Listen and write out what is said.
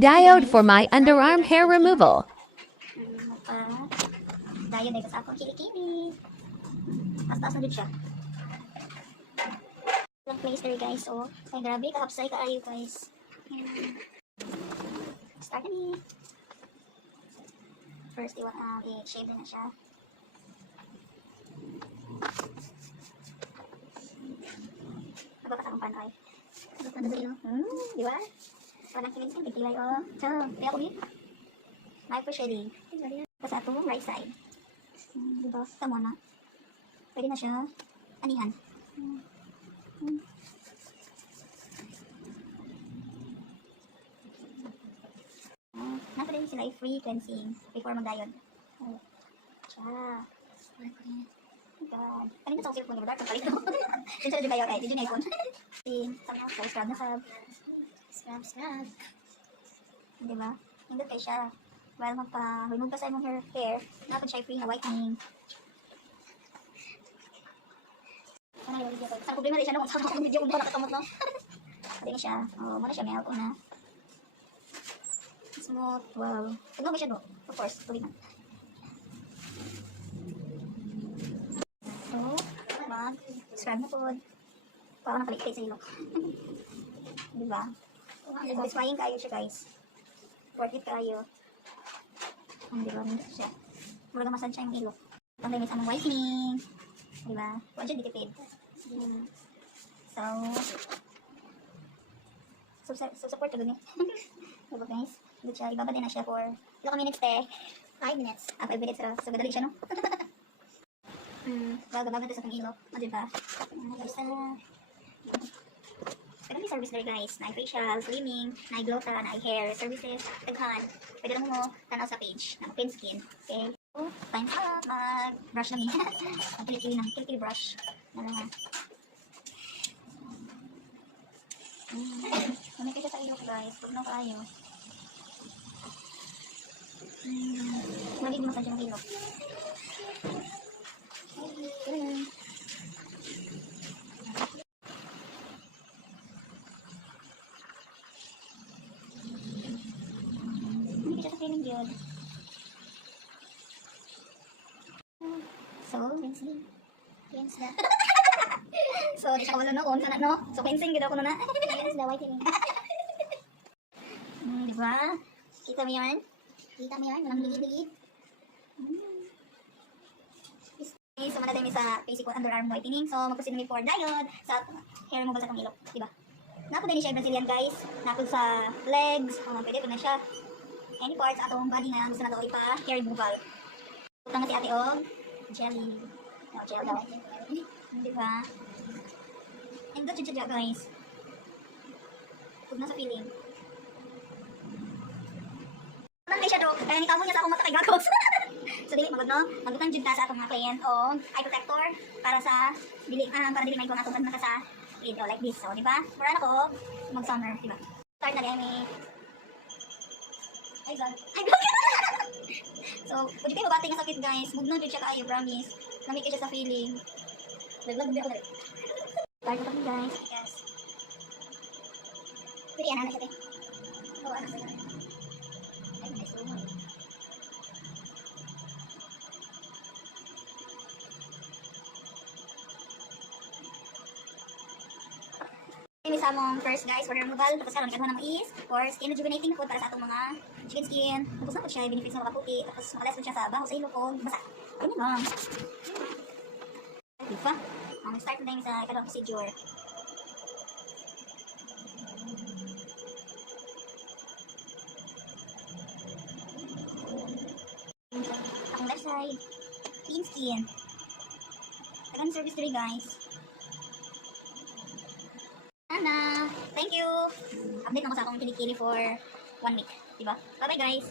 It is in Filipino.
Diode for my underarm hair removal. Diode ay sa akong kilikili. Taas-taas na din siya. Lang place there guys. Oh, ay grabe, kahapsay kaayo guys. Start na ni. First, i-shave na siya. Nagpapasakang pan ay. Di ba? Walang kilinsin, tigilay o. So, kaya ko ni. Knife for shading. Tapos atong right side. Diba? Tama na. Pwede na siya anihan. Nasa din sila free cleansing before mag-diode. Siya. God. Kanina sa ako cellphone, dark ang palit ko. Dito na kayo, dito na iPhone. Sama ko, scrub na sab. Scrub. Diba? Hindot kayo siya. While magpa-remove ka sa imong hair, napad siya free na whitening. Sana yung video ko. Sana problema rin siya no, kung saan ako video kung baka nakakamot no. Pwede na siya. Muna siya, melt na. Smooth. Wow. Tignan mo siya no. Of course, tubig na. So, mag-scrub na po. Para nakalikit sa ilong. Diba? Satisfying kayo siya guys. Worth it kayo. Diba? Siya. Mula masan siya yung ilong. Ang linis ang whitening. Diba? Huwag siya ditipid. So support ka dun eh. Diba guys? Dito siya. Ibaba din na siya for ilang minutes te. 5 minutes. 5 minutes. So gadali siya no? Bago ito sa itong ilok. Diba? Pwede may service there guys. Na facial, slimming, na glota, na hair, services, taghan. Pwede lang mo tanaw sa page. Na pin skin. Okay? So, time's up. Mag-brush lang yun. Mag-kilikili ng kilikili brush. Mamay kayo sa ilok guys. Huwag na kayo. Malig massage yung ilok. Hindi siya sa feeling yun. So, cleansing. Cleanse na. So, di siya kawala no? Kung sana no? So, cleansing gano'n ko na na. Cleanse na, whitening. Diba? Kita mo yan? Kita mo yan? Walang ligid-ligid. So, manatay mi sa basic underarm whitening. So, magpusin mi for diode sa hair removal sa itong ilok. Diba? Napo din siya Brazilian guys. Napo sa legs. Pwede po na siya. Any parts atong body na gusto na ito ipa hair removal. Utang na si ate o jelly. No, gel daw. Diba? And good siya guys. Huwag na sa feeling. Nang siya do, kaya nitabo niya sa akong mata kay gagawin. So dili magod no, magutang jud ta sa atong mga client o eye protector para sa dili may ko atong mata sa lid o like this. So di ba? Para ako mag summer, di ba? Start na mi. Ay god. So, pwede kayo mabating nga sakit guys. Mugno jud siya kaayo, promise. Nami kayo siya sa feeling. Naglag din ako dali. Start na kami guys. Yes. Pwede yan na siya te. Oh, ano siya. Ini sa among first guys for hair removal. Tapos karon nagkuha na mo is for skin rejuvenating food para sa atong mga skin. Tapos na po siya benefits sa makaputi. Tapos makalas po siya sa baho sa ilong o basa. Ganun lang. Diba? Start na tayo sa ikadang procedure. Akong left side. Clean skin. Tagang service today guys. Thank you! Update ako sa akong kilikili for 1 week. Diba? Bye bye guys!